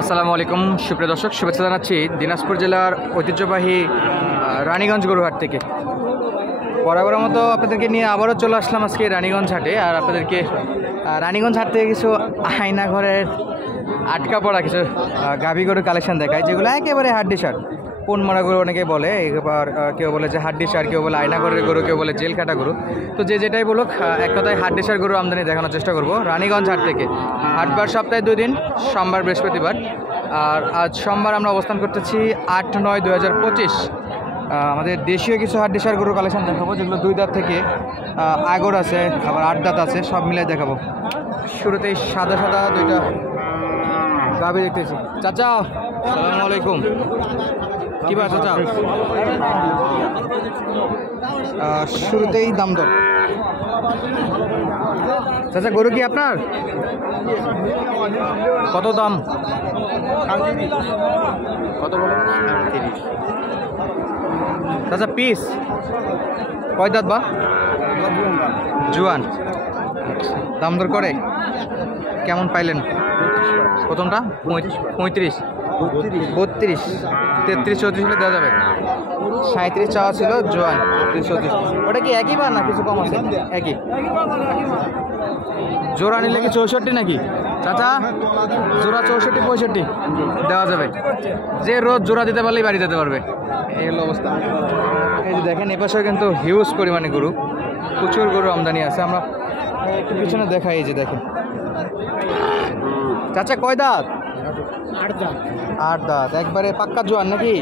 আসসালামু আলাইকুম সুপ্রিয় দর্শক, শুভেচ্ছা জানাচ্ছি দিনাজপুর জেলার ঐতিহ্যবাহী রানীগঞ্জ গরুহাট থেকে। বরাবরের মতো আপনাদেরকে নিয়ে আবারও চলে আসলাম আজকে রানীগঞ্জ হাটে। আর আপনাদেরকে রানীগঞ্জ হাট থেকে কিছু আয়না ঘরের আটকা পড়া কিছু গাভী গরুর কালেকশন দেখায়, যেগুলো একেবারে হাড্ডি সার পোন মারা গরু অনেকে বলে। এবার কেউ বলে যে হাড্ডি সার, কেউ বলে আয়না ঘরের গরু, কেউ বলে জেল কাটা গরু। তো যে যেটাই বলুক, এক কথায় হাড্ডি সার গরু আমদানি দেখানোর চেষ্টা করব রানীগঞ্জ হাট থেকে। হাটবার সপ্তাহে 2 দিন, সোমবার বৃহস্পতিবার। আর আজ সোমবার আমরা অবস্থান করতেছি 8-9-2025। আমাদের দেশীয় কিছু হাড্ডি সার গরুর কালেকশন দেখাবো, যেগুলো 2 দাঁত থেকে আগর আছে, আবার 8 দাঁত আছে, সব মিলে দেখাবো। শুরুতেই সাদা সাদা 2টা গাভী দেখতেছি। চাচা আসসালামু আলাইকুম, কি বার চাচা? শুরুতেই দাম দর। চাচা গরু কি আপনার? কত দাম? কত বলো? 30। চাচা পিস কয় দাঁত বা? জুয়ান। দাম দর করে কেমন পাইলেন? প্রথমটা 35, 32, 33, 34 হলে দেওয়া যাবে। 37 চাওয়া ছিল জোয়ান, 33, 34। ওটা কি একই বার না কিছু কম আছে? একই। জোড়া নিলে কি 64 নাকি চাচা? জোড়া 64, 65 দেওয়া যাবে। যে রোজ জোড়া দিতে পারলেই বাড়ি যেতে পারবে, এই হলো অবস্থা। এই যে দেখেন, এপাশেও কিন্তু হিউজ পরিমাণে গরু, প্রচুর গরু আমদানি আছে। আমরা একটু পিছনে দেখাই। এই যে দেখেন চাচা, কয় দাঁত? 8 দাঁত। একবারে পাক্কা জোয়ান নাকি?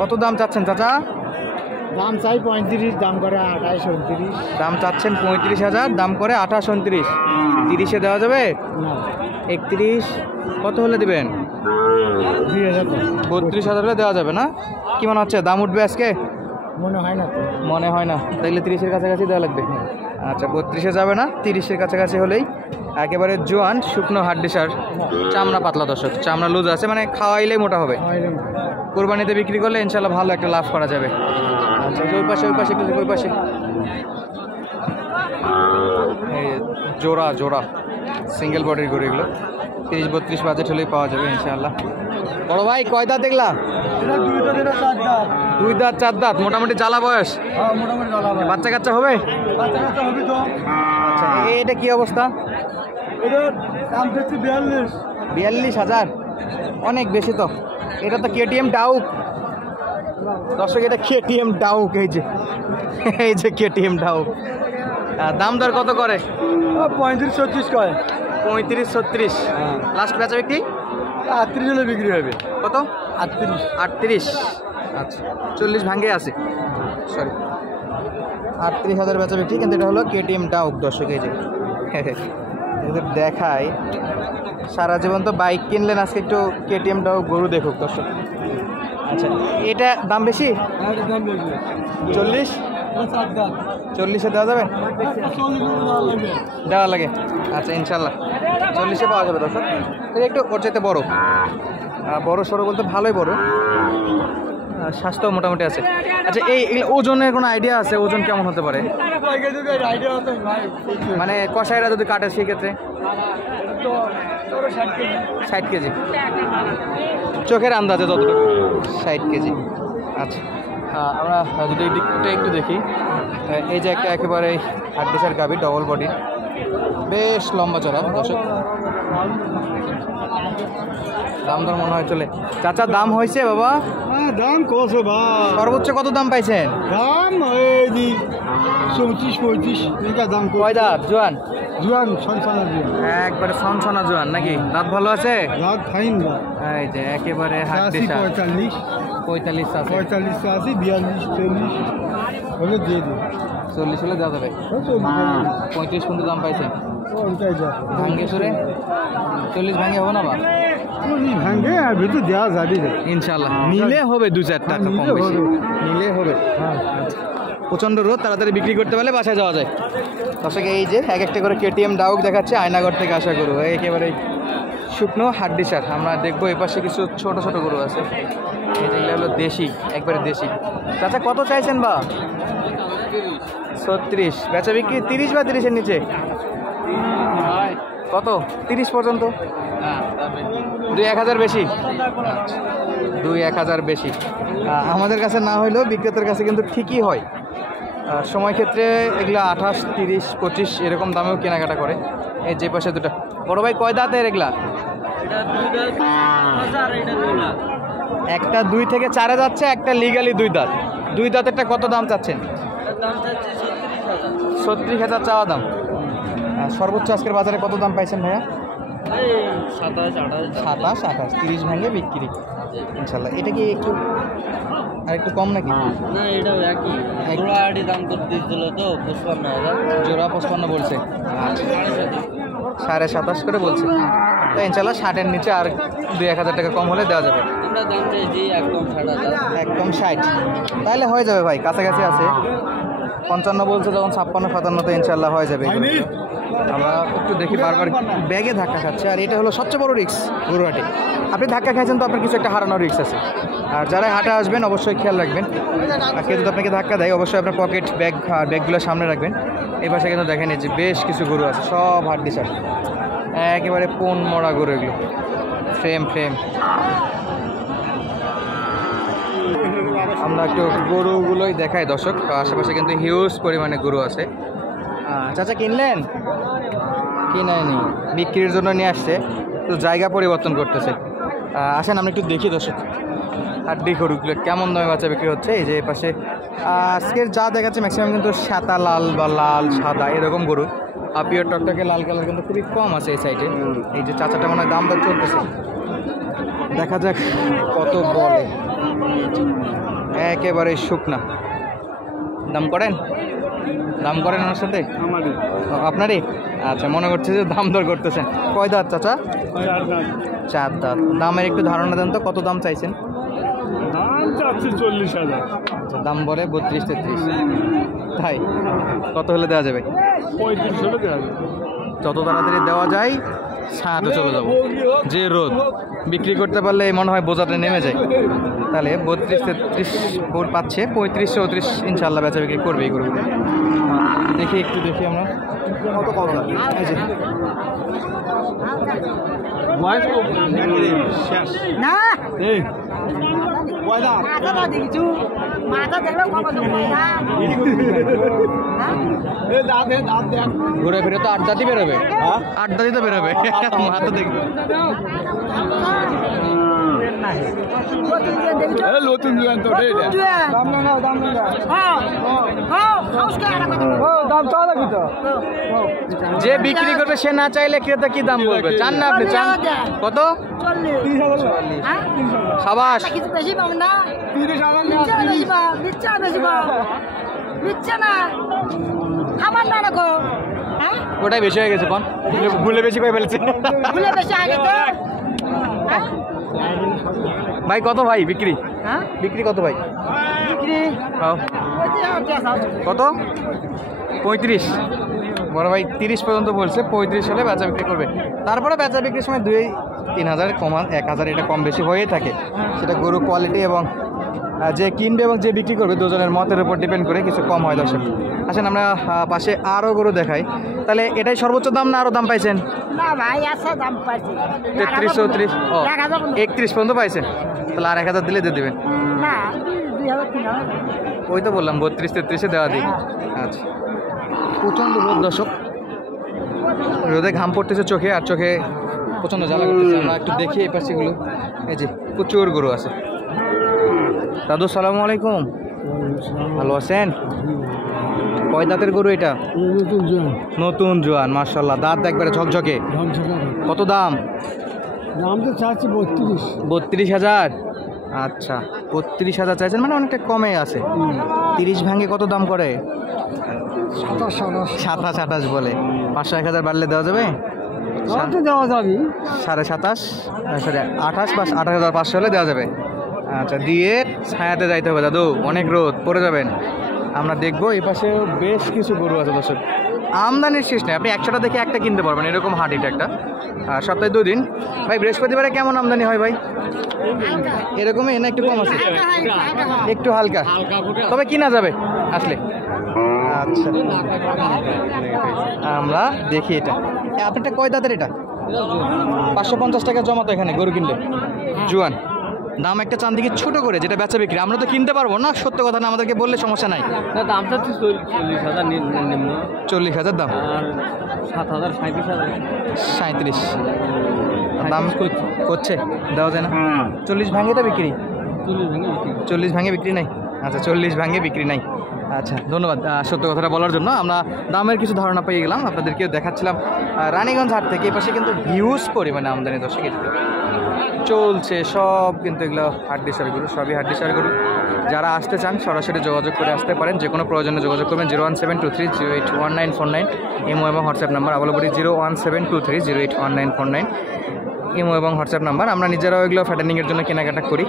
কত দাম চাচ্ছেন চাচা? দাম চাই 35, দাম করে 28, 29। দাম চাচ্ছেন 35,000, দাম করে 28, 29। 30-এ দেওয়া যাবে? 31 কত হলে দিবেন? 32,000 হলে দেওয়া যাবে না? কি মনে হচ্ছে দাম উঠবে আজকে? মনে হয় না তো। মনে হয় না, তাইলে 30-এর কাছাকাছি দেওয়া লাগবে। আচ্ছা, 32-এ যাবে না, 30-এর কাছাকাছি হলেই। একেবারে জোয়ান, শুকনো হাড্ডি সার, চামড়া পাতলা দর্শক, চামড়া লুজ আছে, মানে খাওয়াইলেই মোটা হবে। কোরবানিতে বিক্রি করলে ইনশাল্লাহ ভালো একটা লাভ করা যাবে। আচ্ছা, ওই পাশে ওই পাশে জোড়া জোড়া সিঙ্গেল বডির গরু এগুলো। 30-32 বাজেট হলেই পাওয়া যাবে ইনশাআল্লাহ। বড় ভাই কয় দাঁত দেখলা? 2 দাঁত 4 দাঁত, মোটামুটি জ্বালা বয়স। বাচ্চা কাচ্চা হবে? আচ্ছা, এটা কি অবস্থা? 42,000, অনেক বেশি তো। এটা তো কেটিএম ডাউক দর্শক, এটা কেটিএম ডাউক। এই যে কেটিএম ডাউক। দাম দর কত করে? 35-36 কয়। 35-36 লাস্ট বেচা বিক্রি 38 হলে বিক্রি হবে। কত? 38। আচ্ছা, 40 ভাঙ্গে আছে, সরি 38,000 বেচা বিক্রি। কিন্তু এটা হলো কেটিএম ডাউক দর্শক। এই যে দেখায়, সারা জীবন তো বাইক কিনলেন, আজকে একটু কেটিএম ডাউক গরু দেখুক দর্শক। আচ্ছা, এটা দাম বেশি? 40? 40-এ দেওয়া যাবে? দেওয়া লাগে। আচ্ছা, ইনশাল্লাহ 40-এ পাওয়া যাবে দর্শক। একটু ওর চাইতে বড় সড়ো বলতে ভালোই বড়, স্বাস্থ্য মোটামুটি আছে। আচ্ছা, এই ওজনের কোনো আইডিয়া আছে? ওজন কেমন হতে পারে? মানে কষাইরা যদি কাটে সেক্ষেত্রে 60 কেজি, চোখের আন্দাজে যতটুকু 60 কেজি। আচ্ছা, আমরা যদি দিকটা একটু দেখি, এই যে একটা একেবারে হাড্ডিসার গাভী, ডবল বডি, বেশ লম্বা চড়া দর্শক। দাম দর মনে হয় চলে। চাচা দাম হয়েছে বাবা? দাম কত ভাই? সর্বোচ্চ কত দাম পাইছেন? দাম 34-35 দাম। কয় দাঁত? জোয়ান? জোয়ান, সনসনা জোয়ান, একবারে সনসনা জোয়ান নাকি? দাঁত ভালো আছে? দাঁত ফাইন না। এই যে একেবারে হাড্ডিসার। 45 আছে, 45 আছে, 42-40 হলে দিয়ে দিই। 40 হলে দেওয়া যাবে। 35 পর্যন্ত দাম পাইছেন? ভাঙ্গে সুরে 40 ভাঙ্গে হবে না বা? ভাঙ্গে আর ভিতরে দেওয়া যাবে ইনশাল্লাহ। নিলে হবে 2-4 টাকা কম বেশি, নিলে হবে। প্রচণ্ড রোদ, তাড়াতাড়ি বিক্রি করতে পারলে বাসায় যাওয়া যায় দর্শক। এই যে এক একটা করে কেটিএম ডাউক দেখাচ্ছে, আয়নাগর থেকে আসা গরু, একেবারে শুকনো হাড্ডিসার। আমরা দেখবো এপাশে কিছু ছোট ছোট গরু আছে, এগুলো হলো দেশি, একবারে দেশি। চাচা কত চাইছেন বা? 36। বেচা বিক্রি 30 বা 30-এর নিচে? কত 30 পর্যন্ত? 2-1000 বেশি, 2-1000 বেশি। আমাদের কাছে না হইলেও বিক্রেতার কাছে কিন্তু ঠিকই হয়। সময় ক্ষেত্রে এগুলা 28, 30, 25 এরকম দামেও কেনাকাটা করে। এই যে পাশে দুটো বড় ভাই, কয় দাঁতের এগুলা? একটা 2 থেকে 4-এ যাচ্ছে, একটা লিগালি 2 দাঁত। 2 দাঁতেরটা কত দাম চাচ্ছেন? 36,000 চাওয়া দাম। সর্বোচ্চ আজকের বাজারে কত দাম পাইছেন ভাইয়া? 27, 28, 30 ভেঙে বিক্রি ইনশাল্লাহ। এটা কি একটু আর একটু কম নাকি? না, এটাও একই জোড়াহাটি দাম করতে দিচ্ছিল তো 55,000। জোড়া 55 বলছে, 27.5 করে বলছে। তো ইনশাল্লাহ 60-এর নিচে আর 2-1000 টাকা কম হলে দেওয়া যাবে। আমরা দাম চাইছি একদম 60,000। একদম 60, তাহলে হয়ে যাবে ভাই, কাছাকাছি আছে। 55 বলছে যখন 56-57 তো ইনশাল্লাহ হয়ে যাবে। আমরা একটু দেখি বারবার ব্যাগে ধাক্কা খাচ্ছে, আর এটা হলো সবচেয়ে বড় রিস্ক গরুহাটে। আপনি ধাক্কা খাইছেন তো আপনার কিছু একটা হারানোর রিস্ক আছে। আর যারা হাটে আসবেন অবশ্যই খেয়াল রাখবেন, আর কেউ যদি আপনাকে ধাক্কা দেয় অবশ্যই আপনার পকেট ব্যাগ আর ব্যাগগুলো সামনে রাখবেন। এই পাশে কিন্তু দেখেন এই যে বেশ কিছু গরু আছে, সব হাড্ডি সার, একেবারে পোন মরা গরু এগুলো, ফ্রেম। আমরা একটু গরুগুলোই দেখাই দর্শক। আশেপাশে কিন্তু হিউজ পরিমাণে গরু আছে। চাচা কিনলেন? কিনায়নি, বিক্রির জন্য নিয়ে আসছে, তো জায়গা পরিবর্তন করতেছে। আসেন আমরা একটু দেখি দর্শক হাড্ডি গরুগুলো কেমন দামে বাচ্চা বিক্রি হচ্ছে। এই যে এই পাশে আজকের যা দেখাচ্ছে ম্যাক্সিমাম কিন্তু সাদা লাল বা লাল সাদা এরকম গরু। পিওর টকটকে লাল কালার কিন্তু খুবই কম আছে এই সাইডে। এই যে চাচাটা মনে হয় দাম দর চলতেছে, দেখা যাক কত বলে। একেবারে শুকনা দাম করেন ওনার সাথে? আপনারই? আচ্ছা, মনে করছে যে দাম দর করতেছেন। কয় দাঁত চাচা? 4 দাঁত। দামের একটু ধারণা দেন তো, কত দাম চাইছেন? দাম চাচ্ছি 40,000। আচ্ছা, দাম বলে 32-33। তাই কত হলে দেওয়া যাবে? 35 হলে দেওয়া যাবে। যত তাড়াতাড়ি দেওয়া যায়, ছায়াতে চলে যাবো। যে রোদ, বিক্রি করতে পারলে মনে হয় বোঝাতে নেমে যায়। তাহলে 32-33 পাচ্ছে, 35-34 ইনশাল্লাহ বেচা বিক্রি করবে এই গরুগুলো। একটু দেখি আমরা এই যে না এই ঘুরে ফিরে তো 8 দাঁতই বেরোবে, 8 দাঁতই তো বেরোবে। মাথা দেখবে নতুন জোয়ান তো যে বিক্রি করবে সে না চাইলে ক্রেতা কি দাম বলবে? চান না আপনি? চান কত? 40। সাবাস। কিছু বেশি পাবো না, আমার না রাখো। হ্যাঁ, ওটাই বেশি হয়ে গেছে, কোন ভুলে বেশি পাই ফেলেছে। ভুলে বেশি আগে তো। হ্যাঁ? ভাই কত ভাই বিক্রি? হ্যাঁ? বিক্রি কত ভাই? বিক্রি হ্যাঁ। কত? 35। বড় ভাই 30 পর্যন্ত বলছে, 35 হলে বেচা বিক্রি করবে। তারপরে বেচা বিক্রির সময় 2-3,000 কমান 1,000 এটা কম বেশি হয়ে থাকে। সেটা গরু কোয়ালিটি এবং যে কিনবে এবং যে বিক্রি করবে দুজনের মতের উপর ডিপেন্ড করে কিছু কম হয় দর্শক। আসেন আমরা পাশে আরও গরু দেখাই। তাহলে এটাই সর্বোচ্চ দাম না আরও দাম পাইছেন? না ভাই, আচ্ছা দাম পাইছি 33-34, ও 31 পর্যন্ত পাইছেন। তাহলে আর 1,000 দিলে দিয়ে দেবেন? না, 2,000-3,000। ওই তো বললাম 32-33-এ দেওয়া দিই। আচ্ছা, প্রচণ্ড রোদ দর্শক, রোদে ঘাম পড়তেছে চোখে, আর চোখে প্রচণ্ড জ্বালা করতেছে। আমরা একটু দেখি এই পাশেগুলো। এই যে প্রচুর গরু আছে। দাদু সালামু আলাইকুম, ভালো আছেন? কয় দাঁতের গরু এটা? নতুন জোয়ান, মাশাআল্লাহ, দাঁত একবারে ঝকঝকে। কত দাম? দাম তো চাচ্ছি 32,000। আচ্ছা, 32,000 চাইছেন, মানে অনেকটা কমে আছে। 30 ভাঙে কত দাম করে? 27-28 বলে। 500-1,000 বাড়লে দেওয়া যাবে? দেওয়া যাবে 27.5, সরি 28 বা 28,500 হলে দেওয়া যাবে। আচ্ছা, দিয়ে ছায়াতে যাইতে হবে দাদু, অনেক রোদ, পড়ে যাবেন। আমরা দেখবো এই পাশে বেশ কিছু গরু আছে দর্শক। আমদানির শেষ নেই, আপনি 100টা দেখে একটা কিনতে পারবেন, এরকম হাট এটা একটা। আর সপ্তাহে 2 দিন। ভাই বৃহস্পতিবারে কেমন আমদানি হয় ভাই? এরকমই না, একটু কম আছে? একটু হালকা, তবে কিনা যাবে আসলে। আচ্ছা, আমরা দেখি এটা আপনারটা কয় দাঁতের এটা? 550 টাকা জমা তো এখানে গরু কিনলে জুয়ান। দাম একটা চান দিকে ছোট করে যেটা বেচা বিক্রি, আমরা তো কিনতে পারবো না, সত্য কথা না, আমাদেরকে বললে সমস্যা নাই। না দাম চাচ্ছি 40,000 নিম্ন, 40,000 দাম, আর 7,000 37,000 37 দাম করছে, দেওয়া যায় না? 40 ভাঙে তো বিক্রি, 40 ভাঙে বিক্রি নাই। আচ্ছা 40 ভাঙে বিক্রি নাই। আচ্ছা ধন্যবাদ সত্য কথাটা বলার জন্য। আমরা দামের কিছু ধারণা পেয়ে গেলাম, আপনাদেরকেও দেখাচ্ছিলাম রানীগঞ্জ হাট থেকে। এই পাশে কিন্তু হিউজ পরিমাণে আমদানি দর্শক চলছে সব, কিন্তু এগুলো হাড্ডিসার গরু, সবই হাড্ডিসার গরু। যারা আসতে চান সরাসরি যোগাযোগ করে আসতে পারেন, যে কোনো প্রয়োজনে যোগাযোগ করবেন 01723081949 ইমো এবং হোয়াটসঅ্যাপ নাম্বার। আবার বলি 01723081949 ইমো এবং হোয়াটসঅ্যাপ নাম্বার। আমরা নিজেরাও এগুলো ফ্যাটেনিংয়ের জন্য কেনাকাটা করি,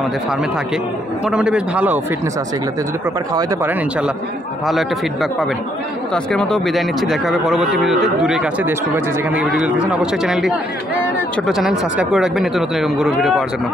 আমাদের ফার্মে থাকে, মোটামুটি বেশ ভালো ফিটনেস আছে এগুলোতে। যদি প্রপার খাওয়াইতে পারেন ইনশাল্লাহ ভালো একটা ফিডব্যাক পাবেন। তো আজকের মতো বিদায় নিচ্ছি, দেখা হবে পরবর্তী ভিডিওতে। দূরে কাছে দেশ প্রবাসী যেখান থেকে ভিডিও দেখছেন অবশ্যই চ্যানেলটি, ছোট্ট চ্যানেল সাবস্ক্রাইব করে রাখবেন নিত্য নতুন এরকম গরুর ভিডিও পাওয়ার জন্য।